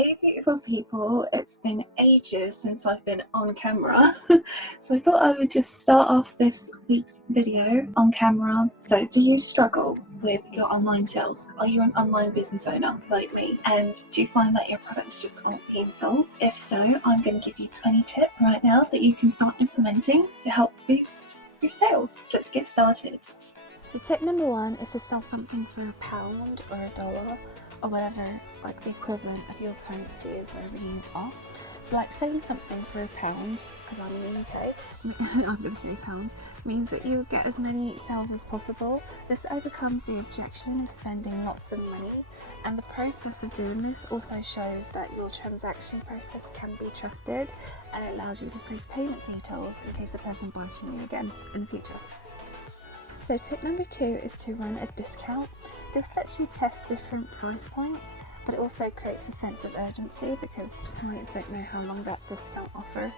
Hey beautiful people, it's been ages since I've been on camera, so I thought I would just start off this week's video on camera. So do you struggle with your online sales? Are you an online business owner like me, and do you find that your products just aren't being sold? If so, I'm going to give you 20 tips right now that you can start implementing to help boost your sales. So let's get started. So tip number 1 is to sell something for £1 or $1 or whatever, like the equivalent of your currency is wherever you are. So like selling something for £1, because I'm in the UK, I'm going to say pounds, means that you get as many sales as possible. This overcomes the objection of spending lots of money, and the process of doing this also shows that your transaction process can be trusted, and it allows you to save payment details in case the person buys from you again in the future. So tip number 2 is to run a discount. This lets you test different price points, but it also creates a sense of urgency because clients don't know how long that discount offer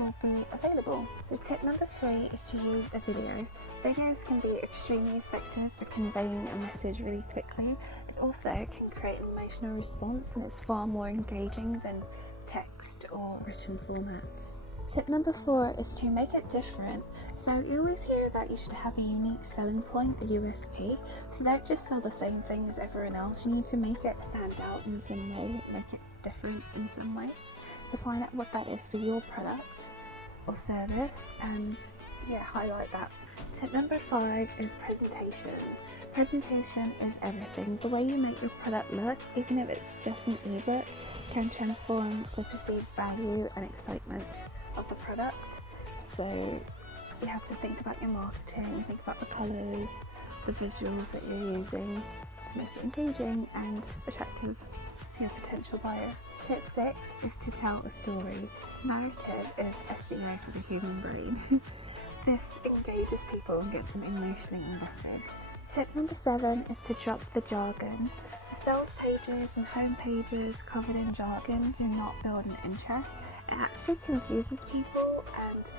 will be available. So tip number 3 is to use a video. Videos can be extremely effective for conveying a message really quickly. It also can create an emotional response, and it's far more engaging than text or written formats. Tip number 4 is to make it different. So you always hear that you should have a unique selling point, a USP. So don't just sell the same thing as everyone else. You need to make it stand out in some way, make it different in some way. So find out what that is for your product or service, and highlight that. Tip number 5 is presentation. Presentation is everything. The way you make your product look, even if it's just an ebook, can transform the perceived value and excitement of the product. So you have to think about your marketing, think about the colours, the visuals that you're using to make it engaging and attractive to your potential buyer. Tip 6 is to tell a story. Narrative is SEO for the human brain. This engages people and gets them emotionally invested. Tip number 7 is to drop the jargon. So sales pages and home pages covered in jargon do not build an interest. It actually confuses people, and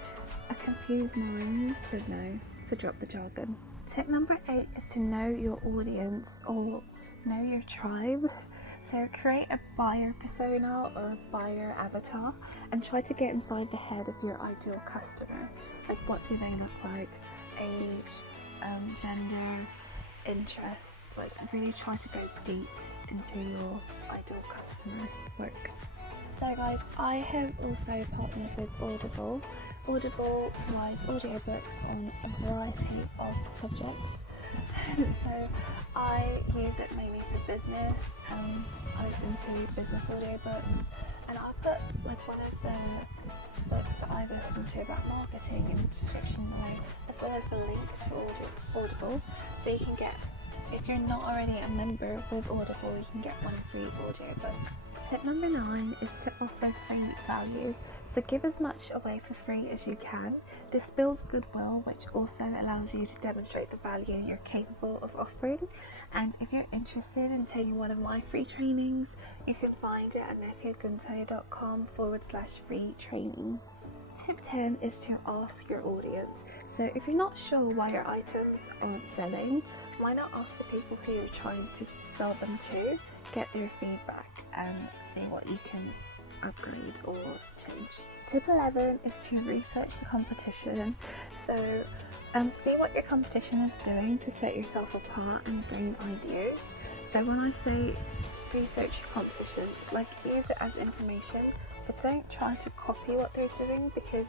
a confused mind says no, so drop the jargon. Tip number 8 is to know your audience or know your tribe. So create a buyer persona or a buyer avatar and try to get inside the head of your ideal customer. Like, what do they look like? Age, gender, interests. Like, really try to go deep into your ideal customer work. So guys, I have also partnered with Audible. Audible provides audiobooks on a variety of subjects. So I use it mainly for business. I listen to business audiobooks, and I put like one of the books that I've listened to about marketing in the description below, as well as the link to Audible, so you can get, if you're not already a member with Audible, you can get one free audiobook. Tip number 9 is to offer free value. So give as much away for free as you can. This builds goodwill, which also allows you to demonstrate the value you're capable of offering. And if you're interested in taking one of my free trainings, you can find it at nefeoguntoye.com/free training. Tip 10 is to ask your audience. So if you're not sure why your items aren't selling, why not ask the people who you're trying to sell them to, get their feedback and see what you can upgrade or change. Tip 11 is to research the competition. So see what your competition is doing to set yourself apart and gain ideas. So when I say research your competition, like, use it as information, but don't try to copy what they're doing, because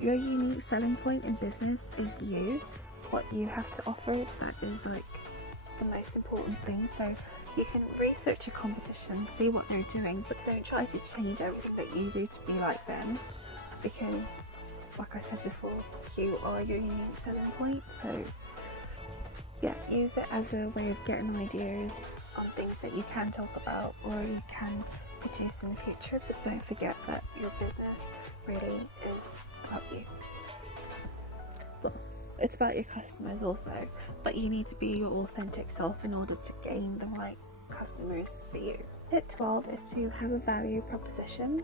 your unique selling point in business is you. What you have to offer, that is like the most important thing. So you can research your competition, see what they're doing, but don't try to change everything that you do to be like them, because like I said before, you are your unique selling point. So use it as a way of getting ideas on things that you can talk about or you can produce in the future, but don't forget that your business really is about you. Well, it's about your customers also, but you need to be your authentic self in order to gain the right customers for you. Tip 12 is to have a value proposition.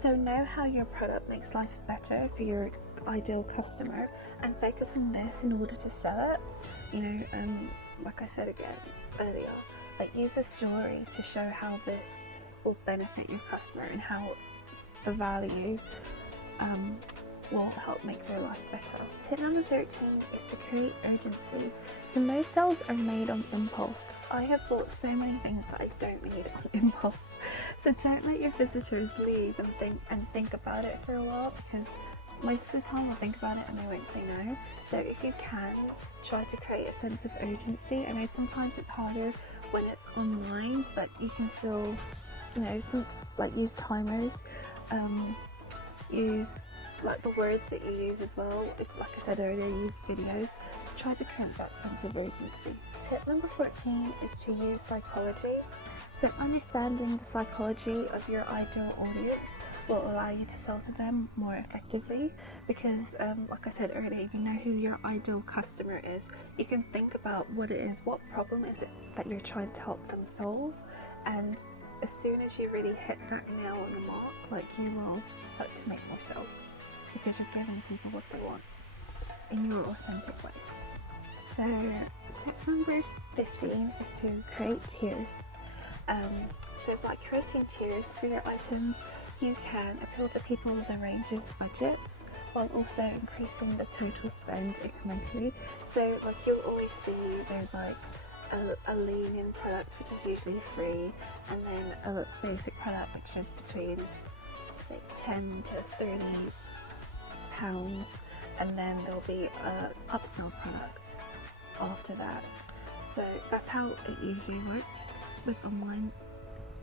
So know how your product makes life better for your ideal customer and focus on this in order to sell it. Like I said again earlier, like, use a story to show how this will benefit your customer and how the value will help make their life better. Tip number 13 is to create urgency. So most sales are made on impulse. I have bought so many things that I don't need on impulse. So don't let your visitors leave and think about it for a while, because most of the time they'll think about it and they won't say no. So if you can, try to create a sense of urgency. I know sometimes it's harder when it's online, but you can still, use timers, use like the words that you use as well. If, like I said earlier, use videos to try to create that sense of urgency. Tip number 14 is to use psychology. So understanding the psychology of your ideal audience will allow you to sell to them more effectively, because like I said earlier, if you know who your ideal customer is, you can think about what it is, what problem is it that you're trying to help them solve, and as soon as you really hit that nail on the mark, you will start to make more sales, because you're giving people what they want in your authentic way. So tip number 15 is to create tiers. So by creating tiers for your items, you can appeal to people with a range of budgets while also increasing the total spend incrementally. So you'll always see there's a lenient product, which is usually free, and then a basic product which is between say 10 to 30 pounds, and then there'll be a upsell product after that. So that's how it usually works with online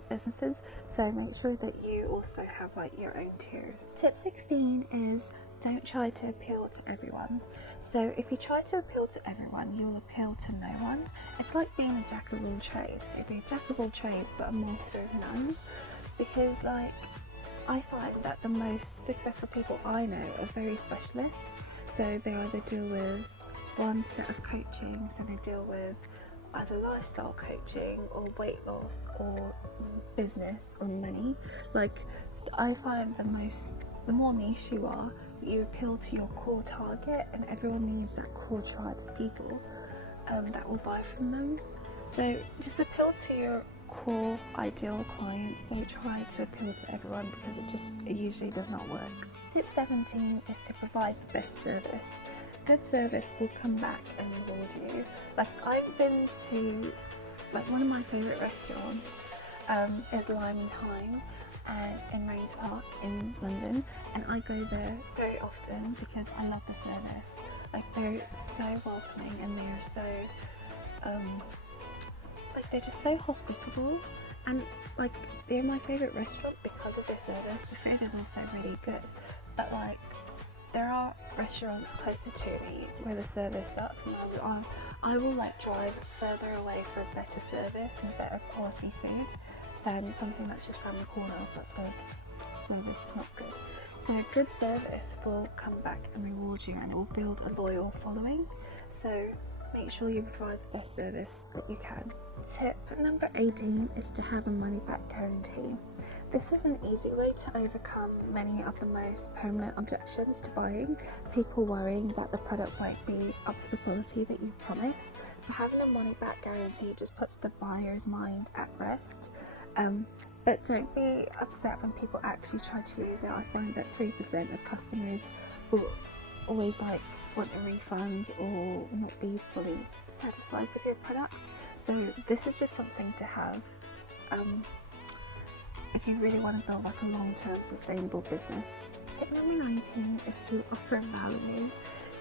businesses. So make sure that you also have your own tiers. Tip 16 is don't try to appeal to everyone. So if you try to appeal to everyone, you'll appeal to no one. It's like being a jack of all trades. You'd be a jack of all trades but a master of none, because I find that the most successful people I know are very specialist. So they either deal with one set of coaching, so they deal with either lifestyle coaching or weight loss or business or money. I find the more niche you are, you appeal to your core target, and everyone needs that core tribe of people that will buy from them. So just appeal to your core ideal clients. Don't try to appeal to everyone, because it usually does not work. Tip 17 is to provide the best service. Good service will come back and reward you. I've been to one of my favourite restaurants is Lime and Thyme in Rains Park in London, and I go there very often because I love the service. They're so welcoming, and they're so they're just so hospitable, and they're my favourite restaurant because of their service. The food is also really good, but there are restaurants closer to me where the service sucks, and I will drive further away for better service and better quality food than something that's just around the corner but the service is not good. So good service will come back and reward you, and it will build a loyal following. So make sure you provide the best service that you can. Tip number 18 is to have a money back guarantee. This is an easy way to overcome many of the most permanent objections to buying, people worrying that the product won't be up to the quality that you promise. So having a money back guarantee just puts the buyer's mind at rest. But don't be upset when people actually try to use it. I find that 3% of customers will always want a refund or not be fully satisfied with your product. So this is just something to have if you really want to build a long-term sustainable business. Tip number 19 is to offer value.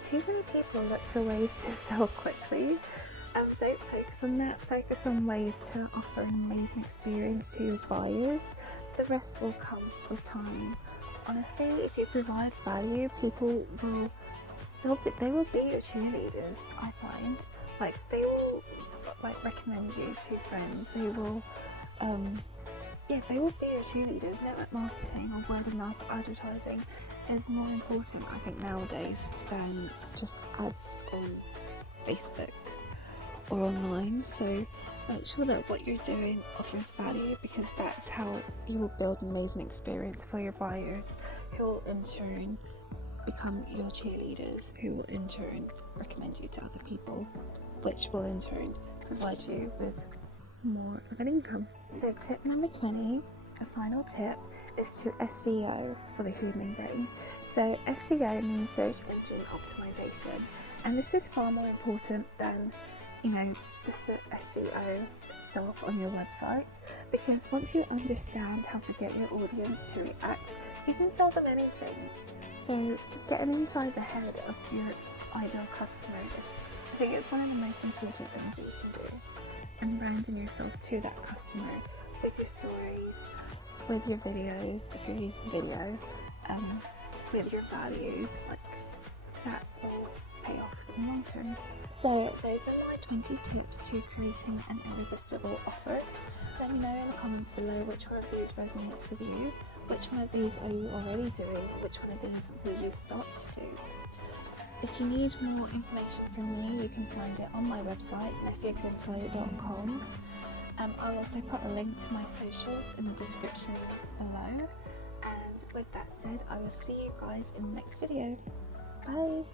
Too many people look for ways to sell quickly. Don't focus on that. Focus on ways to offer an amazing experience to your buyers. The rest will come with time. Honestly, if you provide value, people will be your cheerleaders. I find they will recommend you to friends. They will they will be your cheerleaders. Network marketing or word of mouth advertising is more important, I think, nowadays than just ads on Facebook or online. So make sure that what you're doing offers value, because that's how you will build an amazing experience for your buyers, who will in turn become your cheerleaders, who will in turn recommend you to other people, which will in turn provide you with more of an income. So tip number 20 a final tip is to SEO for the human brain. So SEO means search engine optimization, and this is far more important than, the SEO itself on your website, because once you understand how to get your audience to react, you can sell them anything. So getting inside the head of your ideal customer I think it's one of the most important things that you can do, and branding yourself to that customer with your stories, with your videos, if you're using video, with your value, like that will pay off in the long term. So those are my 20 tips to creating an irresistible offer. Let me know in the comments below which one of these resonates with you, which one of these are you already doing, which one of these will you start to do. If you need more information from me, you can find it on my website, nefeoguntoye.com. I'll also put a link to my socials in the description below. And with that said, I will see you guys in the next video. Bye!